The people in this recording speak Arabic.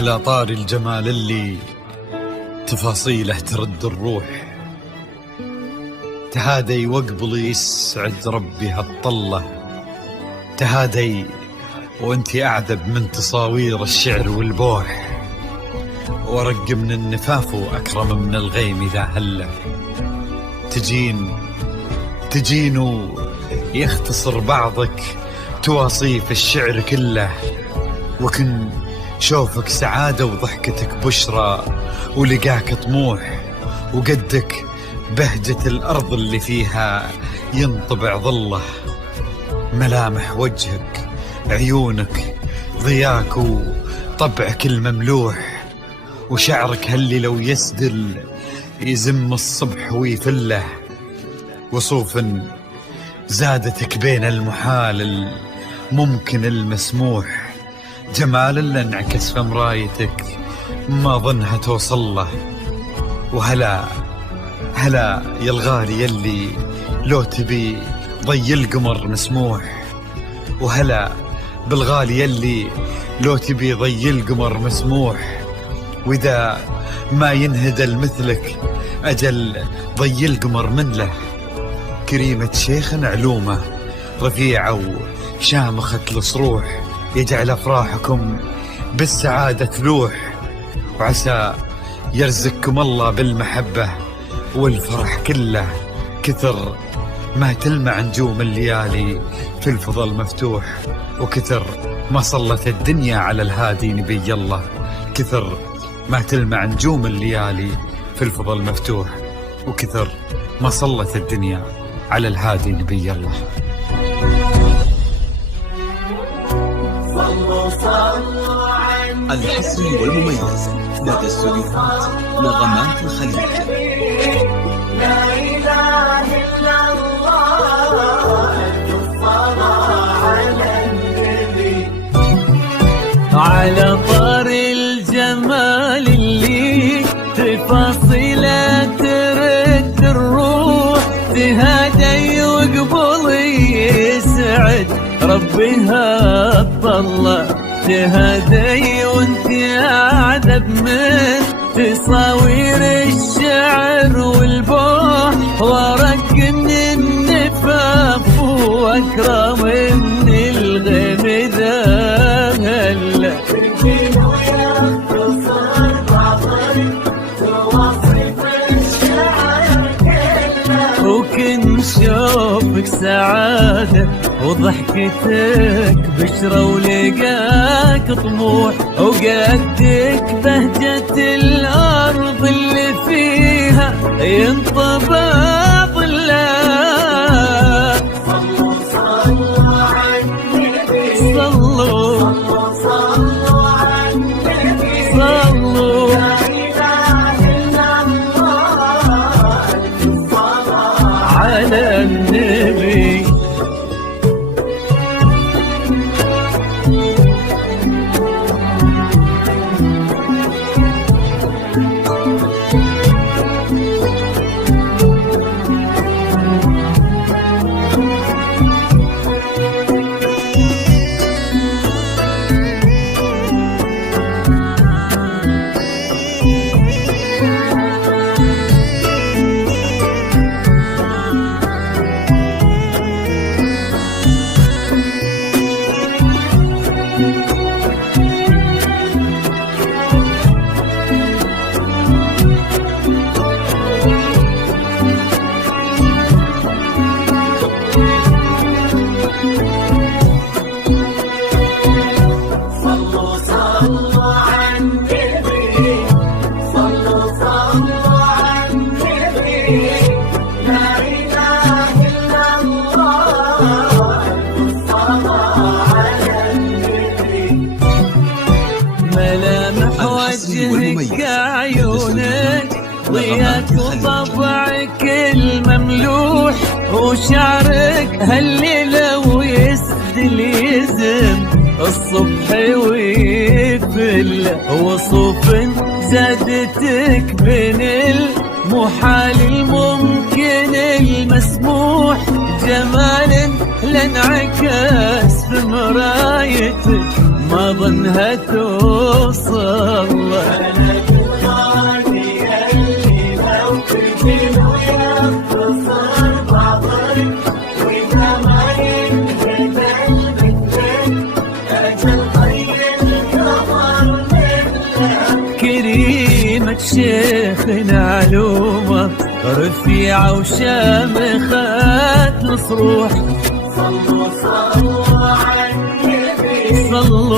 على طار الجمال اللي تفاصيله ترد الروح، تهادي واقبلي يسعد ربي هالطلة، تهادي وانتي أعذب من تصاوير الشعر والبوح، ورق من النفاف وأكرم من الغيم إذا هله، تجين ويختصر بعضك تواصيف الشعر كله، وكن شوفك سعادة وضحكتك بشرى، ولقاك طموح وقدك بهجة الأرض اللي فيها ينطبع ظله، ملامح وجهك عيونك ضياك وطبعك المملوح، وشعرك هاللي لو يسدل يزم الصبح ويفله، وصوف زادتك بين المحال الممكن المسموح، جمال اللي انعكس في مرايتك ما ظنها توصل له، وهلا يا الغالي يلي لو تبي ضي القمر مسموح، وهلا بالغالي يلي لو تبي ضي القمر مسموح، وإذا ما ينهدل مثلك أجل ضي القمر من له، كريمة شيخ علومة رفيعة وشامخة الصروح، يجعل أفراحكم بالسعادة تلوح، وعسى يرزقكم الله بالمحبة والفرح كله، كثر ما تلمع نجوم الليالي في الفضل مفتوح، وكثر ما صلت الدنيا على الهادي نبي الله، كثر ما تلمع نجوم الليالي في الفضل مفتوح، وكثر ما صلت الدنيا على الهادي نبي الله. الحصري والمميز لدى استوديوهات نغمات الخليج. لا إله إلا الله، الصلاة على النبي. على طار الجمال اللي تفاصيله ترد الروح، تهادي وقبلي يسعد ربي هالطلة، تهادي وانتي أعذب من تصاوير الشعر والبوح، ورق من النفاف وأكرم من الغيم ذا هلا، ويختصر بعضك تواصف الشعر كله، وكن شوفك سعادة وضحكتك بشرى، ولقاك طموح وقدك بهجة الأرض اللي فيها ينطبع ظله. صلوا على النبي، صلوا على النبي، صلوا. لا إله إلا الله، الصلاة على النبي. ملامح وجهك عيونك ضياك وطبعك المملوح، وشعرك هاللي لو يسدل يزم الصبح ويفل، وصوف زادتك بين المحال الممكن المسموح، جمال لانعكس في مرايتك ما ظنها توصل. بلد الغالي اللي لو تجي ويختصر بعضك وإذا ما ينقبل مثلك أجل طي القمر منك. كريمة شيخنا علومة رفيعة وشامخة الصروح. صلوا على النبي صلوا